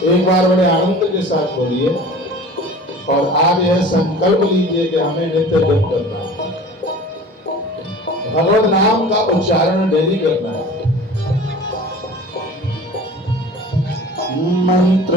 एक बार बड़े आनंद के साथ बोलिए और आप यह संकल्प लीजिए कि हमें नित्य जप करना है, भगवत नाम का उच्चारण डेली करना है। मंत्र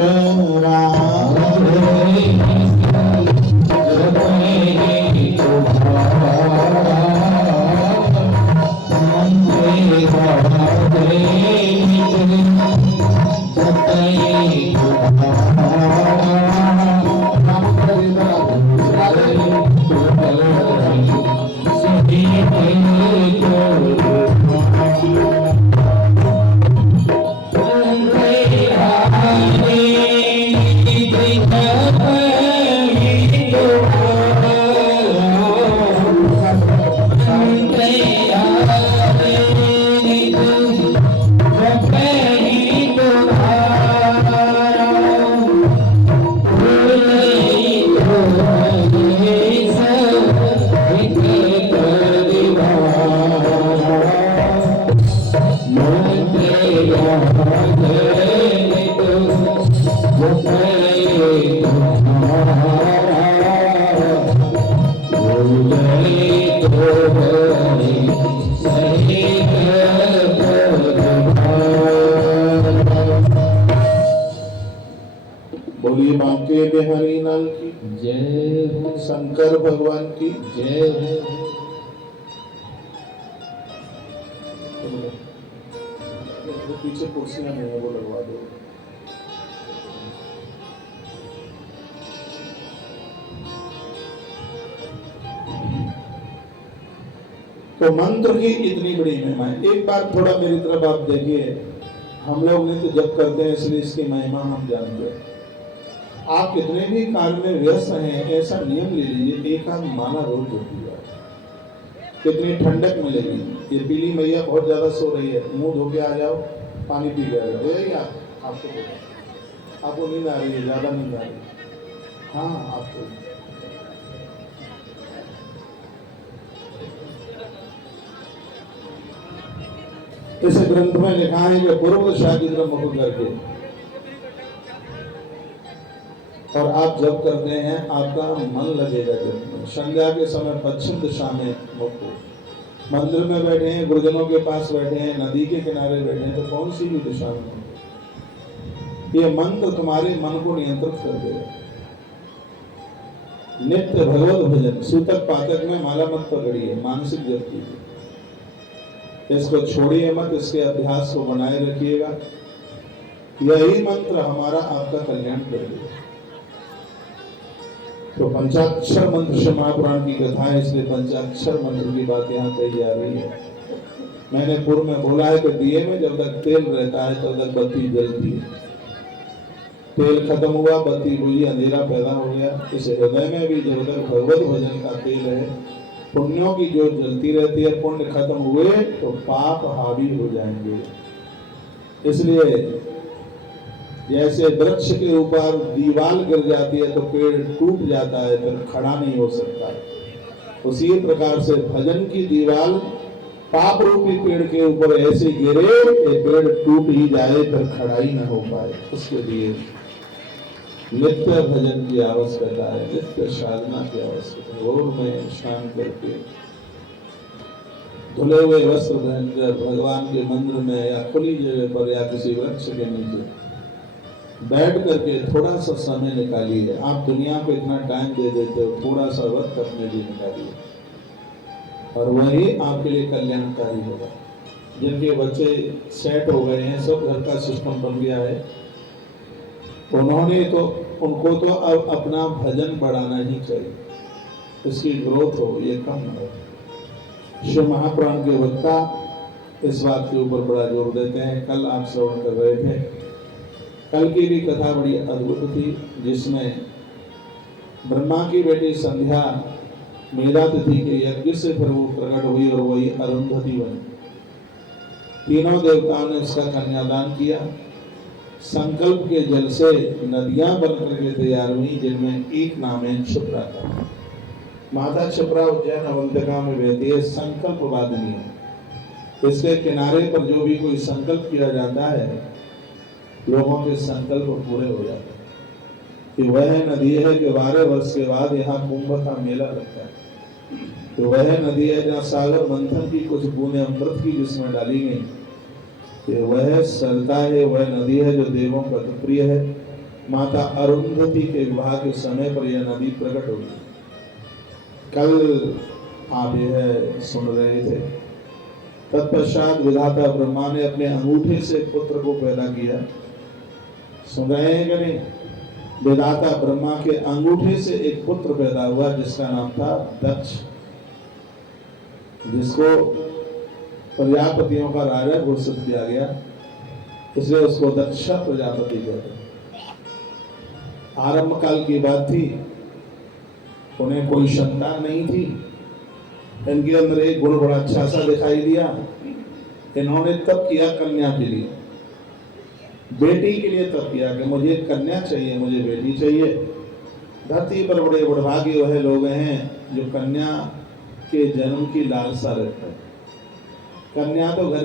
बोलिए बांके बिहारी लाल की जय हो, शंकर भगवान की जय हो। पीछे कुर्सियां नहीं है, वो लगवा दो। तो मंत्र की इतनी बड़ी महिमा है। एक बार थोड़ा मेरी तरफ आप देखिए, हम लोग नित्य जप करते हैं इसलिए इसकी महिमा हम जानते हैं। आप कितने भी कार्य में व्यस्त हैं, ऐसा नियम ले लीजिए, एक आध माला रोज जपिए, कितनी ठंडक मिलेगी। ये पीली मैया बहुत ज्यादा सो रही है, मुंह धो के आ जाओ, पानी पी के आ जाओ, यही आपको नींद आ रही है, ज्यादा नींद आ रही है। हाँ, आपको इस ग्रंथ में लिखा है कि पूर्व दिशा की तरफ मुख करके और आप जब करते हैं आपका मन लगेगा जब में। संध्या के समय पश्चिम दिशा में मुख हो, मंदिर में बैठे हैं, गुरुजनों के पास बैठे हैं, नदी के किनारे बैठे हैं, तो कौन सी भी दिशा में मुख, ये मंत्र तुम्हारे मन को नियंत्रित कर देगा। नित्य भगवत भजन सूतक पातक में माला मत पकड़िए, मानसिक जप कीजिए, इसको छोड़िए मत, इसके अभ्यास को बनाए रखिएगा। यही मंत्र हमारा आपका कल्याण करेगा। तो पंचाक्षर मंत्र से महापुराण की कथा है, इसलिए पंचाक्षर मंत्र की बात यहाँ कही जा रही है। मैंने पूर्व में बोला है कि दिए में जब तक तेल रहता है तब तक बत्ती जलती है, तेल खत्म हुआ, बत्ती बुझी, अंधेरा पैदा हो गया। इस हृदय में भी जब तक भगवत भजन का तेल है, पुण्यों की ज्योत जलती रहती है। पुण्य खत्म हुए तो पाप हावी हो जाएंगे। इसलिए जैसे वृक्ष के ऊपर दीवार गिर जाती है तो पेड़ टूट जाता है, फिर खड़ा नहीं हो सकता, उसी प्रकार से भजन की दीवार पाप रूपी पेड़ के ऊपर ऐसे गिरे कि पेड़ टूट ही जाए, फिर खड़ा ही न हो पाए। उसके लिए नित्य भजन की आवश्यकता है, नित्य साधना की आवश्यकता है। भोर में स्नान करके धुले हुए वस्त्र पहनकर भगवान के मंदिर में या खुली जगह पर या किसी वृक्ष के नीचे बैठ करके थोड़ा सा समय निकालिए। आप दुनिया को इतना टाइम दे देते हो, थोड़ा सा वक्त अपने लिए निकालिए और वही आपके लिए कल्याणकारी होगा। जिनके बच्चे सेट हो गए हैं, सब घर का सिस्टम बन गया है, उनको तो अब अपना भजन बढ़ाना ही चाहिए, इसकी ग्रोथ हो, ये कम हो। शिव महापुराण के वक्ता इस बात के ऊपर बड़ा जोर देते हैं। कल आप श्रवण कर रहे थे, कल की भी कथा बड़ी अद्भुत थी, जिसमें ब्रह्मा की बेटी संध्या मेधातिथि के यज्ञ से फिर वो प्रकट हुई और वही अरुंधति बनी। तीनों देवताओं ने इसका कन्यादान किया। संकल्प के जल से नदियां बनकर के तैयार हुई, जिनमें एक नाम है क्षिप्रा का। माता क्षिप्रा उज्जैन अवंतिका में बहती है, संकल्प वादिनी है। इसके किनारे पर जो भी कोई संकल्प किया जाता है लोगों के संकल्प पूरे हो जाते हैं कि वह नदी है कि 12 वर्ष के बाद यहाँ कुंभ का मेला लगता है। तो वह नदी है जहाँ सागर मंथन की कुछ बूंदें अमृत की जिसमें डाली गई। कि वह सरता है, वह नदी है जो देवों का अति प्रिय है। माता अरुंधति के विवाह के समय पर यह नदी प्रकट हुई। कल आप यह सुन रहे थे। तत्पश्चात विधाता ब्रह्मा ने अपने अंगूठे से पुत्र को पैदा किया। सुन रहे हैं कि नहीं? विधाता ब्रह्मा के अंगूठे से एक पुत्र पैदा हुआ जिसका नाम था दक्ष, जिसको प्रजापतियों का राजा घोषित किया गया, इसलिए उसको दक्ष प्रजापति कहते हैं। आरंभ काल की बात थी, उन्हें कोई संतान नहीं थी। इनके अंदर एक गुण बड़ा अच्छा सा दिखाई दिया। इन्होंने तप किया कन्या के लिए, बेटी के लिए तप किया कि मुझे कन्या चाहिए, मुझे बेटी चाहिए। धरती पर बड़े बुढ़भागे वह लोग हैं जो कन्या के जन्म की लालसा रखते हैं। कन्या तो घर